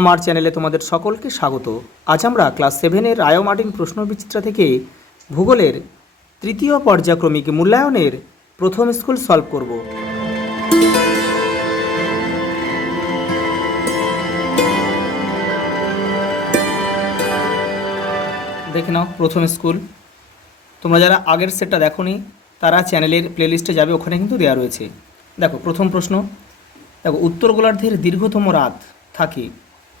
আমার চ্যানেলে তোমাদের সকলকে স্বাগত। আজ আমরা ক্লাস 7-এর রায় মার্টিন প্রশ্নবিচিত্রা থেকে ভূগোলের তৃতীয় পর্যায়ক্রমিক মূল্যায়নের প্রথম স্কুল সলভ করব। দেখে নাও প্রথম স্কুল। তোমরা যারা আগের সেটটা দেখোনি তারা চ্যানেলের প্লেলিস্টে যাবে, ওখানে কিন্তু দেওয়া রয়েছে। দেখো প্রথম প্রশ্ন, দেখো উত্তর গোলার্ধের দীর্ঘতম রাত থাকে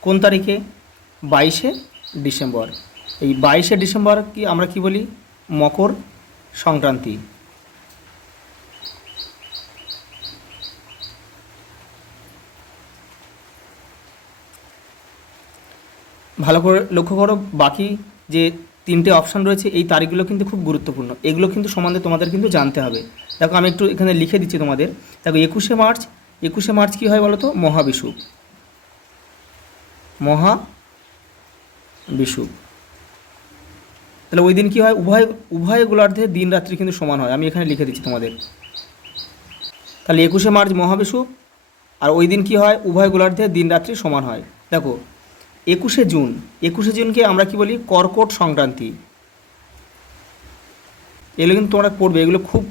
কোন তারিখে? 22শে ডিসেম্বর। এই 22শে ডিসেম্বর কি আমরা কি বলি? মকর সংক্রান্তি। ভালো করে লক্ষ্য করো, বাকি যে তিনটে অপশান রয়েছে এই তারিখগুলো কিন্তু খুব গুরুত্বপূর্ণ, এগুলো কিন্তু সম্বন্ধে তোমাদের কিন্তু জানতে হবে। দেখো আমি একটু এখানে লিখে দিচ্ছি তোমাদের। দেখো 21শে মার্চ কী হয় বলো তো? মহাবিষুব। তাহলে ওই দিন কী হয়? উভয় গোলার্ধে দিন রাত্রি কিন্তু সমান হয়। আমি এখানে লিখে দিচ্ছি তোমাদের। তাহলে 21শে মার্চ মহাবিষুব, আর ওই দিন কী হয়? উভয় গোলার্ধে দিন রাত্রি সমান হয়। দেখো 21শে জুনকে আমরা কি বলি? কর্কট সংক্রান্তি। এগুলো কিন্তু তোমরা পড়বে, এগুলো খুব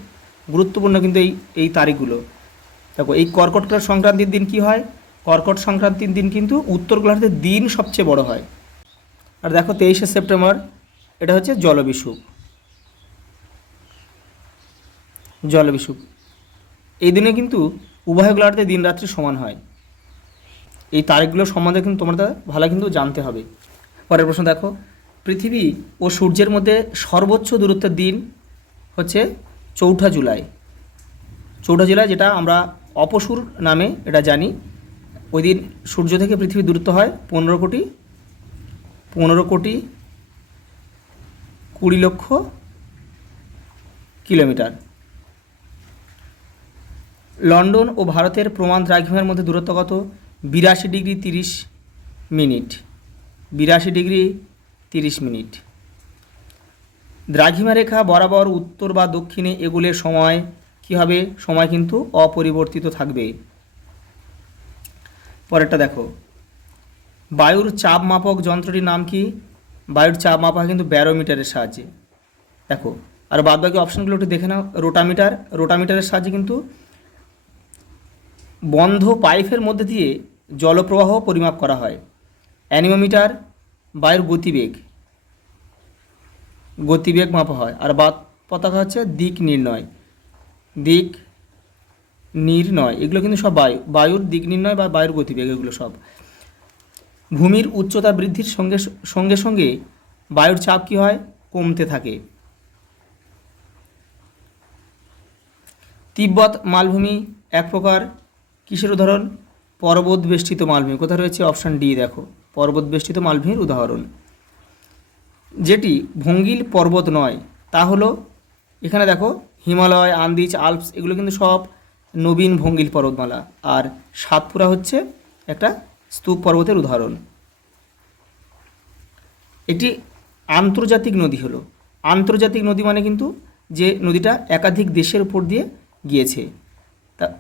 গুরুত্বপূর্ণ কিন্তু এই তারিখগুলো। দেখো এই কর্কট সংক্রান্তির দিন কি হয়? কর্কট সংক্রান্তির দিন কিন্তু উত্তর গোলার্ধের দিন সবচেয়ে বড় হয়। আর দেখো 23শে সেপ্টেম্বর, এটা হচ্ছে জলবিষুব। এই দিনে কিন্তু উভয় গোলার্ধে দিন রাত্রি সমান হয়। এই তারিখগুলো সম্বন্ধে কিন্তু তোমাদের ভালো কিন্তু জানতে হবে। পরের প্রশ্ন দেখো, পৃথিবী ও সূর্যের মধ্যে সর্বোচ্চ দূরত্বের দিন হচ্ছে 4 জুলাই। যেটা আমরা অপসূর নামে এটা জানি। ওই দিন সূর্য থেকে পৃথিবীর দূরত্ব হয় 15 কোটি 20 লক্ষ কিলোমিটার। লন্ডন ও ভারতের প্রমাণ দ্রাঘিমার মধ্যে দূরত্ব কত? 82 ডিগ্রি 30 মিনিট। দ্রাঘিমা রেখা বরাবর উত্তর বা দক্ষিণে এগুলে সময় কি হবে? সময় কিন্তু অপরিবর্তিত থাকবে। পরেরটা দেখো, বায়ুর চাপ মাপক যন্ত্রটির নাম কি? বায়ুর চাপ মাপা কিন্তু ব্যারোমিটারের সাহায্যে। দেখো আর বাদবাকি অপশানগুলো একটু দেখে নাও। রোটামিটারের সাহায্যে কিন্তু বন্ধ পাইপের মধ্যে দিয়ে জলপ্রবাহ পরিমাপ করা হয়। অ্যানিমোমিটার বায়ুর গতিবেগ মাপা হয়। আর বাদ পতাকা হচ্ছে দিক নির্ণয়। এগুলো কিন্তু সব বায়ুর দিক নির্ণয় বা বায়ুর গতিবেগ, এগুলো সব। ভূমির উচ্চতা বৃদ্ধির সঙ্গে সঙ্গে বায়ুর চাপ কী হয়? কমতে থাকে। তিব্বত মালভূমি এক প্রকার কিসের উদাহরণ? পর্বত বেষ্টিত মালভূমি। কোথায় রয়েছে? অপশান ডি দেখো, পর্বত বেষ্টিত মালভূমির উদাহরণ। যেটি ভঙ্গিল পর্বত নয় তা হলো, এখানে দেখো হিমালয়, আন্দিজ, আল্পস এগুলো কিন্তু সব নবীন ভঙ্গিল পর্বতমালা। আর সাতপুরা হচ্ছে একটা স্তূপ পর্বতের উদাহরণ। একটি আন্তর্জাতিক নদী হলো, আন্তর্জাতিক নদী মানে কিন্তু যে নদীটা একাধিক দেশের উপর দিয়ে গিয়েছে।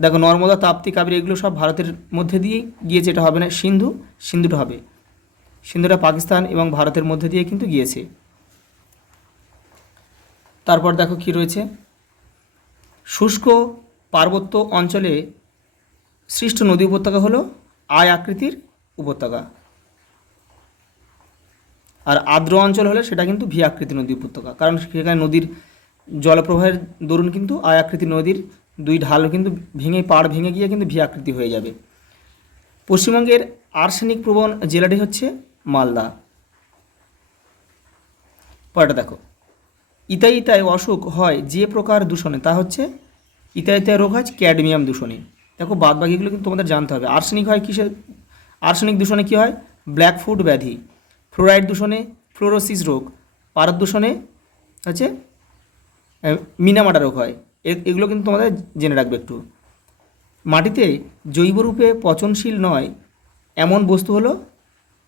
দেখো নর্মদা, তাপ্তি, কাবেরী এগুলো সব ভারতের মধ্যে দিয়ে গিয়েছে। এটা হবে না সিন্ধুটা হবে। সিন্ধুটা পাকিস্তান এবং ভারতের মধ্যে দিয়ে কিন্তু গিয়েছে। তারপর দেখো কি রয়েছে, শুষ্ক পার্বত্য অঞ্চলে সৃষ্ট নদী উপত্যকা হলো আয় আকৃতির উপত্যকা। আর আর্দ্র অঞ্চল হলে সেটা কিন্তু ভি আকৃতির নদী উপত্যকা, কারণ সেখানে নদীর জলপ্রবাহের দরুন কিন্তু আয় আকৃতির নদীর দুই ঢাল কিন্তু পাড় ভেঙে গিয়ে কিন্তু ভি আকৃতি হয়ে যাবে। পশ্চিমবঙ্গের আর্সেনিক প্রবণ জেলাটি হচ্ছে মালদা। পরেরটা দেখো, ইতাই অসুখ হয় যে প্রকার দূষণে, তা হচ্ছে ইতাই রোগ হয় ক্যাডমিয়াম দূষণে। দেখো বাদবাকিগুলো কিন্তু তোমাদের জানতে হবে। আর্সেনিক দূষণে কী হয়? ব্ল্যাক ফুট ব্যাধি। ফ্লোরাইড দূষণে ফ্লোরোসিস রোগ। পারদ দূষণে হচ্ছে মিনামাটা রোগ হয়। এগুলো কিন্তু তোমাদের জেনে রাখবে একটু। মাটিতে জৈবরূপে পচনশীল নয় এমন বস্তু হলো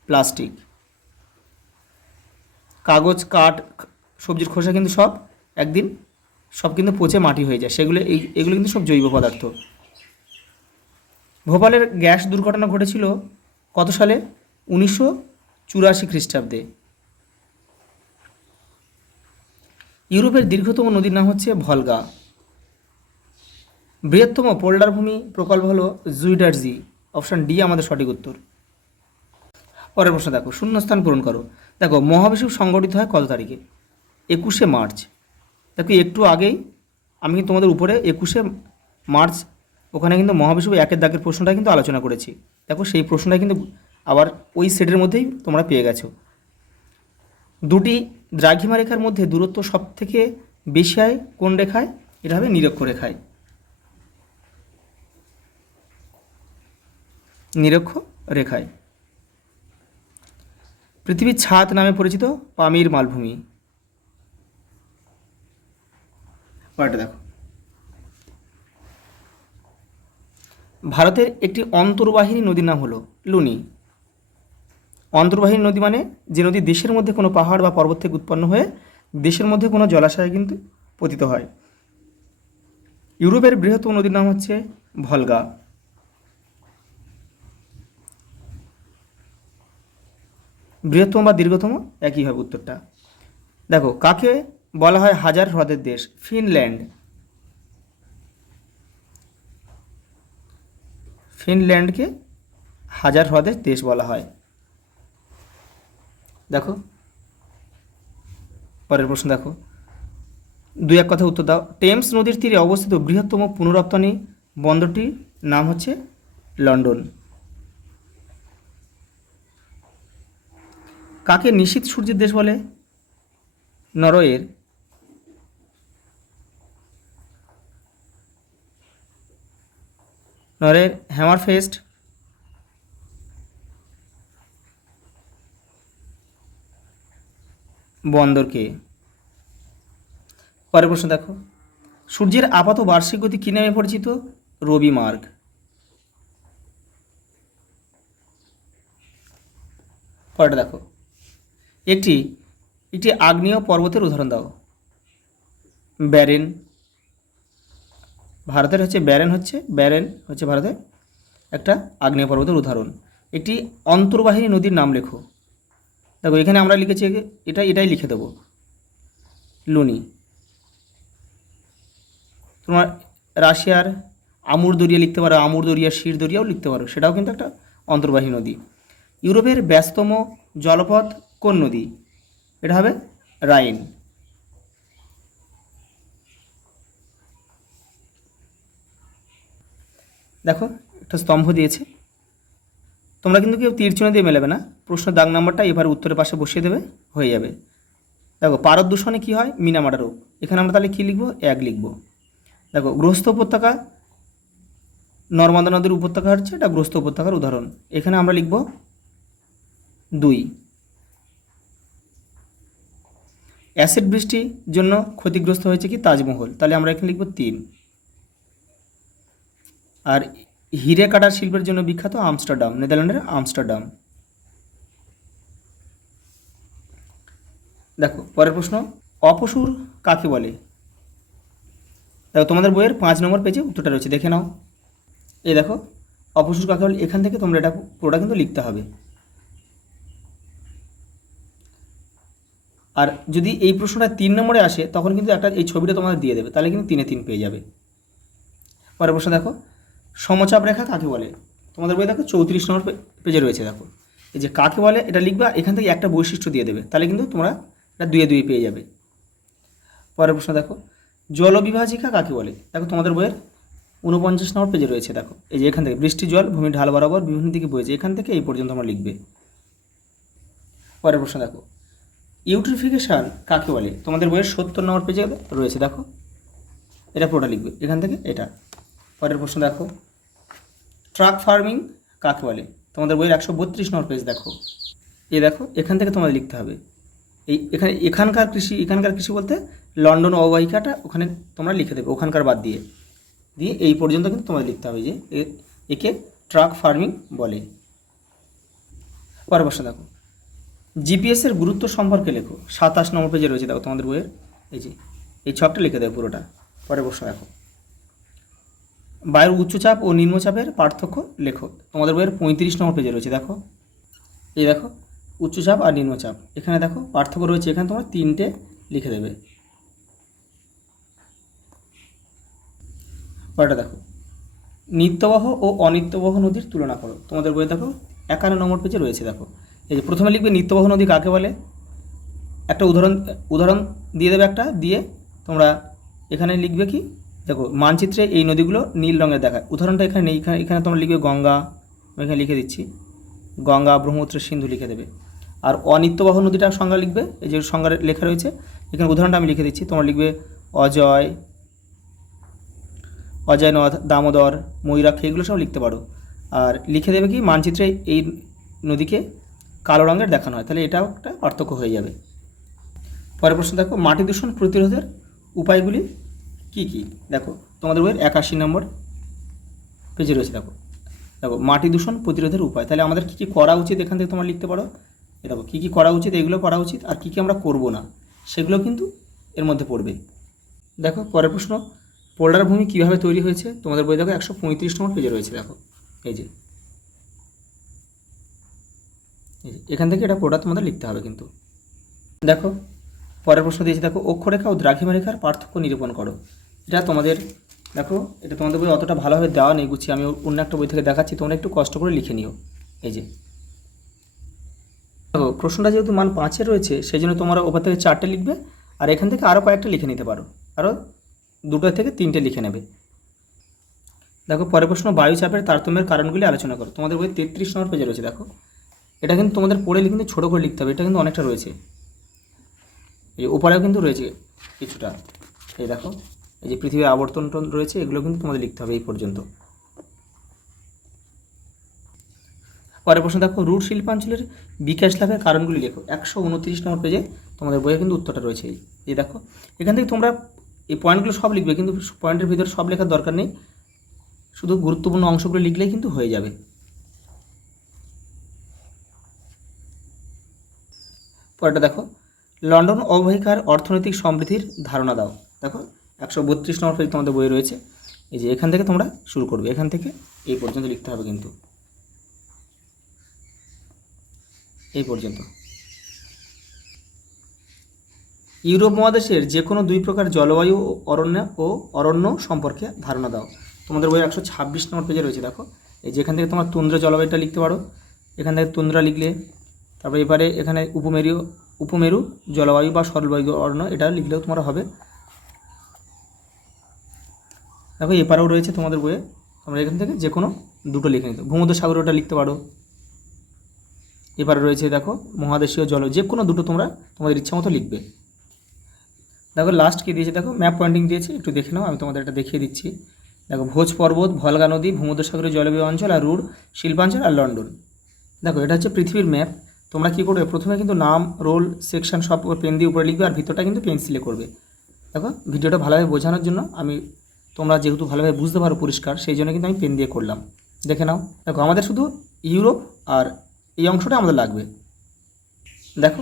প্লাস্টিক। কাগজ, কাঠ, সবজির খোসা কিন্তু সব কিন্তু পচে মাটি হয়ে যায়, এগুলো কিন্তু সব জৈব পদার্থ। ভোপালের গ্যাস দুর্ঘটনা ঘটেছিল কত সালে? 1984 খ্রিস্টাব্দে। ইউরোপের দীর্ঘতম নদীর নাম হচ্ছে ভলগা। বৃহত্তম পোল্ডার ভূমি প্রকল্প হলো জুইডারজি। অপশান ডি আমাদের সঠিক উত্তর। পরের প্রশ্ন দেখো, শূন্যস্থান পূরণ করো। দেখো, মহাবিষুব সংগঠিত হয় কত তারিখে? 21শে মার্চ। দেখো, একটু আগেই আমি কিন্তু তোমাদের উপরে 21শে মার্চ ওখানে কিন্তু মহাবিষুব একের দাগের প্রশ্নটা কিন্তু আলোচনা করেছি। দেখো, সেই প্রশ্নটা কিন্তু আবার ওই সেটের মধ্যেই তোমরা পেয়ে গেছো। দুটি দ্রাঘিমা রেখার মধ্যে দূরত্ব সব থেকে বেশি হয় কোন রেখায়? এটা হবে নিরক্ষরেখায়। নিরক্ষরেখায়। পৃথিবীর ছাদ নামে পরিচিত পামির মালভূমি। পরেরটা দেখো, ভারতের একটি অন্তর্বাহিনী নদীর নাম হলো লুনি। অন্তর্বাহিনী নদী মানে যে নদী দেশের মধ্যে কোনো পাহাড় বা পর্বত থেকে উৎপন্ন হয়ে দেশের মধ্যে কোনো জলাশয়ে কিন্তু পতিত হয়। ইউরোপের বৃহত্তম নদীর নাম হচ্ছে ভলগা। বৃহত্তম বা দীর্ঘতম একই হবে উত্তরটা। দেখো, কাকে বলা হয় হাজার হ্রদের দেশ? ফিনল্যান্ড। ফিনল্যান্ডকে হাজার হ্রদের দেশ বলা হয়। দেখো, পরের প্রশ্ন দেখো, দুই এক কথা উত্তর দাও। টেমস নদীর তীরে অবস্থিত বৃহত্তম পুনরপ্তানি বন্দরটির নাম হচ্ছে লন্ডন। কাকে নিশীথ সূর্যের দেশ বলে? নরওয়ের। নরওয়ের হ্যামারফেস্ট বন্দরকে। পরের প্রশ্ন দেখো, সূর্যের আপাত বার্ষিক গতি কী নামে পরিচিত? রবি মার্গ। পরেরটা দেখো, একটি একটি আগ্নেয় পর্বতের উদাহরণ দাও। ব্যারেন। ভারতের হচ্ছে ব্যারেন হচ্ছে ভারতের একটা আগ্নেয় পর্বতের উদাহরণ। একটি অন্তর্বাহিনী নদীর নাম লেখো। দেখো, এখানে আমরা লিখেছি এটাই লিখে দেবো, লুনি। তোমার রাশিয়ার আমুর দরিয়া লিখতে পারো, আমুর দরিয়া, শির দরিয়াও লিখতে পারো, সেটাও কিন্তু একটা অন্তর্বাহী নদী। ইউরোপের ব্যস্ততম জলপথ কোন নদী? এটা হবে রাইন। দেখো, একটা স্তম্ভ দিয়েছে, তোমরা কিন্তু কেউ তীর চিহ্ন দিয়ে মেলাবে না, প্রশ্ন দাগ নাম্বারটা এবার উত্তরের পাশে বসিয়ে দেবে, হয়ে যাবে। দেখো, পারদ দূষণে কী হয়? মিনামাটা রোগ। এখানে আমরা তাহলে কী লিখবো? 1 লিখবো। দেখো, গ্রস্ত উপত্যকা, নর্মদা নদীর উপত্যকা হচ্ছে এটা গ্রস্ত উপত্যকার উদাহরণ, এখানে আমরা লিখব 2। অ্যাসিড বৃষ্টির জন্য ক্ষতিগ্রস্ত হয়েছে কি? তাজমহল, তাহলে আমরা এখানে লিখব 3। আর হিরে কাটার শিল্পের জন্য বিখ্যাত আমস্টারডাম, নেদারল্যান্ডের আমস্টারডাম। দেখো, পরের প্রশ্ন, অপসুর কাকে বলে? দেখো, তোমাদের বইয়ের 5 নম্বর পেজে উত্তরটা রয়েছে, দেখে নাও। এই দেখো, অপসুর কাকে বলে, এখান থেকে তোমরা এটা পুরোটা কিন্তু লিখতে হবে। আর যদি এই প্রশ্নটা 3 নম্বরে আসে তখন কিন্তু একটা এই ছবিটা তোমাদের দিয়ে দেবে, তাহলে কিন্তু 3-এ 3 পেয়ে যাবে। পরের প্রশ্ন দেখো, সমচাপ রেখা কাকে বলে? তোমাদের বই দেখো 34 নম্বর পেজে রয়েছে। দেখো, এই যে কাকে বলে এটা লিখবা, এখান থেকে একটা বৈশিষ্ট্য দিয়ে দেবে, তাহলে কিন্তু তোমরা এটা 2-এ 2 পেয়ে যাবে। পরের প্রশ্ন দেখো, জলবিভাজিকা কাকে বলে? দেখো, তোমাদের বইয়ের 49 নম্বর পেজে রয়েছে। দেখো, এই যে এখান থেকে বৃষ্টি জল ভূমির ঢাল বরাবর বিভিন্ন দিকে বইছে, এখান থেকে এই পর্যন্ত আমরা লিখবে। পরের প্রশ্ন দেখো, ইউট্রিফিকেশান কাকে বলে? তোমাদের বইয়ের 70 নম্বর পেজে রয়েছে। দেখো, এটা পুরোটা লিখবে এখান থেকে এটা। পরের প্রশ্ন দেখো, ট্রাক ফার্মিং কাকে বলে? তোমাদের বইয়ের 132 নম্বর পেজ দেখো, দেখো এখান থেকে তোমাদের লিখতে হবে। এখানকার কৃষি বলতে লন্ডন অববাহিকাটা ওখানে তোমরা লিখে দেবে, ওখানকার বাদ দিয়ে এই পর্যন্ত কিন্তু তোমাদের লিখতে হবে যে একে ট্রাক ফার্মিং বলে। পরের প্রশ্ন দেখো, জিপিএসের গুরুত্ব সম্পর্কে লেখো। 27 নম্বর পেজে রয়েছে। দেখো, তোমাদের বইয়ের এই ছকটা লিখে দেবে পুরোটা। পরের প্রশ্ন দেখো, বায়ুর উচ্চচাপ ও নিম্নচাপের পার্থক্য লেখো। তোমাদের বইয়ের 35 নম্বর পেজে রয়েছে। দেখো, এই দেখো উচ্চচাপ আর নিম্নচাপ, এখানে দেখো পার্থক্য রয়েছে, এখানে তোমরা 3টে লিখে দেবে। পরেরটা দেখো, নিত্যবহ ও অনিত্যবহ নদীর তুলনা করো। তোমাদের বইয়ে দেখো 51 নম্বর পেজে রয়েছে। দেখো এই যে প্রথমে লিখবে নিত্যবহ নদী কাকে বলে, একটা উদাহরণ দিয়ে দেবে একটা, দিয়ে তোমরা এখানে লিখবে কি, দেখো মানচিত্রে এই নদীগুলো নীল রঙের দেখায়, উদাহরণটা এখানে নেই, এখানে তোমরা লিখবে গঙ্গা, আমি এখানে লিখে দিচ্ছি গঙ্গা, ব্রহ্মপুত্র, সিন্ধু লিখে দেবে। আর অনিত্যবহ নদীটার সংজ্ঞা লিখবে, এই যে সংজ্ঞা লেখা রয়েছে এখানে, উদাহরণটা আমি লিখে দিচ্ছি, তোমরা লিখবে অজয়, অজয়নদ, দামোদর, ময়ূরাক্ষী, এগুলো সব লিখতে পারো। আর লিখে দেবে কি মানচিত্রে এই নদীকে কালো রঙের দেখানো হয়, তাহলে এটাও একটা পার্থক্য হয়ে যাবে। পরের প্রশ্ন দেখো, মাটি দূষণ প্রতিরোধের উপায়গুলি কি কি। দেখো তোমাদের বইয়ের 81 নম্বর পেজে রয়েছে। দেখো দেখো মাটি দূষণ প্রতিরোধের উপায়, তাহলে আমাদের কী কী করা উচিত এখান থেকে তোমরা লিখতে পারো। দেখো কী কী করা উচিত, এগুলো করা উচিত, আর কী কী আমরা করব না সেগুলো কিন্তু এর মধ্যে পড়বে। দেখো পরের প্রশ্ন, পোল্ডার ভূমি কীভাবে তৈরি হয়েছে, তোমাদের বই দেখো 135 নম্বর পেজে রয়েছে। দেখো এই যে এখান থেকে এটা পোল্ডার তোমাদের লিখতে হবে কিন্তু। দেখো পরের প্রশ্ন দিয়েছে, দেখো অক্ষরেখা ও দ্রাঘিমারেখার পার্থক্য নিরূপণ করো। এটা তোমাদের দেখো, এটা তোমাদের বই অতটা ভালোভাবে দেওয়া নেই গুছিয়ে, আমি অন্য একটা বই থেকে দেখাচ্ছি, তোমরা একটু কষ্ট করে লিখে নিও। এই যে দেখো প্রশ্নটা যেহেতু মান 5-এ রয়েছে, সেই জন্য তোমরা ওপর থেকে 4টে লিখবে, আর এখান থেকে আরও কয়েকটা লিখে নিতে পারো, আরও 2টো থেকে 3টে লিখে নেবে। দেখো পরের প্রশ্ন, বায়ুচাপের তারতম্যের কারণগুলি আলোচনা করো। তোমাদের বই 33 নম্বর পেজে রয়েছে। দেখো এটা কিন্তু তোমাদের পড়ে কিন্তু ছোটো করে লিখতে হবে, এটা কিন্তু অনেকটা রয়েছে, এই উপরেও কিন্তু রয়েছে কিছুটা। এই দেখো এই যে পৃথিবীর আবর্তন রয়েছে, এগুলো কিন্তু তোমাদের লিখতে হবে এই পর্যন্ত। পরের প্রশ্ন দেখো, রুট শিল্পাঞ্চলের বিকাশ লাভের কারণগুলি লেখো। 129 নম্বর পেজে তোমাদের বইয়ে কিন্তু উত্তরটা রয়েছে। এই দেখো এখান থেকে তোমরা এই পয়েন্টগুলো সব লিখবে, কিন্তু পয়েন্টের ভিতরে সব লেখার দরকার নেই, শুধু গুরুত্বপূর্ণ অংশগুলো লিখলেই কিন্তু হয়ে যাবে। পরেরটা দেখো, লন্ডন অববাহিকার অর্থনৈতিক সমৃদ্ধির ধারণা দাও। দেখো 132 নম্বর পেজ তোমাদের বইয়ে রয়েছে। এই যে এখান থেকে তোমরা শুরু করবে, এখান থেকে এই পর্যন্ত লিখতে হবে কিন্তু, এই পর্যন্ত। ইউরোপ মহাদেশের যে কোনো 2 প্রকার জলবায়ু ও অরণ্য সম্পর্কে ধারণা দাও। তোমাদের বই 126 নম্বর পেজে রয়েছে। দেখো এই যে এখান থেকে তোমরা তুন্দ্রা জলবায়ুটা লিখতে পারো, এখান থেকে তুন্দ্রা লিখলে, তারপরে এবারে এখানে উপমেরু জলবায়ু বা সরলবায়ু অরণ্য, এটা লিখলেও তোমার হবে। দেখো এপারেও রয়েছে তোমাদের বইয়ে, তোমরা এখান থেকে যে কোনো 2টো লিখে নিতে, ভূমধ্যসাগর ওটা লিখতে পারো। এবারে রয়েছে দেখো মহাদেশীয় জল, যে কোনো 2টো তোমরা তোমাদের ইচ্ছা মতো লিখবে। দেখো লাস্ট কী দিয়েছে, দেখো ম্যাপ পয়েন্টিং দিয়েছে, একটু দেখে নাও, আমি তোমাদের এটা দেখিয়ে দিচ্ছি। দেখো ভোজ পর্বত, ভলগা নদী, ভূমধ্যসাগরীয় জলবায়ু অঞ্চল, আর রুড় শিল্পাঞ্চল, আর লন্ডন। দেখো এটা হচ্ছে পৃথিবীর ম্যাপ। তোমরা কী করবে, প্রথমে কিন্তু নাম, রোল, সেকশন সব পেন দিয়ে উপরে লিখবে, আর ভিতরটা কিন্তু পেন্সিলে করবে। দেখো ভিডিওটা ভালোভাবে বোঝানোর জন্য তোমরা যেহেতু ভালোভাবে বুঝতে পারো পরিষ্কার, সেই জন্য কিন্তু আমি পেন দিয়ে করলাম, দেখে নাও। দেখো আমাদের শুধু ইউরোপ আর এই অংশটা আমাদের লাগবে। দেখো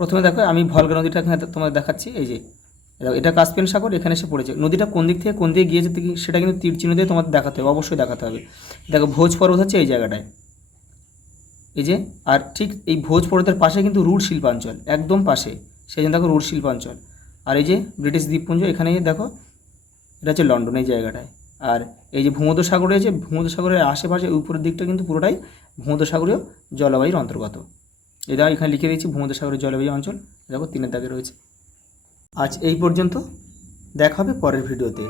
প্রথমে দেখো আমি ভলগা নদীটা এখানে তোমাদের দেখাচ্ছি। এই যে এটা কাস্পিয়ান সাগর, এখানে এসে পড়েছে, নদীটা কোন দিক থেকে কোন দিকে গিয়েছে সেটা কিন্তু তীর চিহ্ন দিয়ে তোমাদের দেখাতে হবে, অবশ্যই দেখাতে হবে। দেখো ভোজ পর্বত হচ্ছে এই জায়গাটায়, এই যে, আর ঠিক এই ভোজ পর্বতের পাশে কিন্তু রুড় শিল্পাঞ্চল, একদম পাশে, সেই জন্য দেখো রুড় শিল্পাঞ্চল। আর এই যে ব্রিটিশ দ্বীপপুঞ্জ, এখানে দেখো এটা হচ্ছে লন্ডন এই জায়গাটায়। আর এই যে ভূমধ্যসাগর রয়েছে, ভূমধ্যসাগরের আশেপাশে উপরের দিকটা কিন্তু পুরোটাই ভূমধ্যসাগরীয় জলবায়ুর অন্তর্গত। এটা এখানে লিখে দিয়েছি ভূমধ্যসাগরীয় জলবায়ু অঞ্চল, দেখো 3-এর দাগে রয়েছে। আজ এই পর্যন্ত, দেখা হবে পরের ভিডিওতে।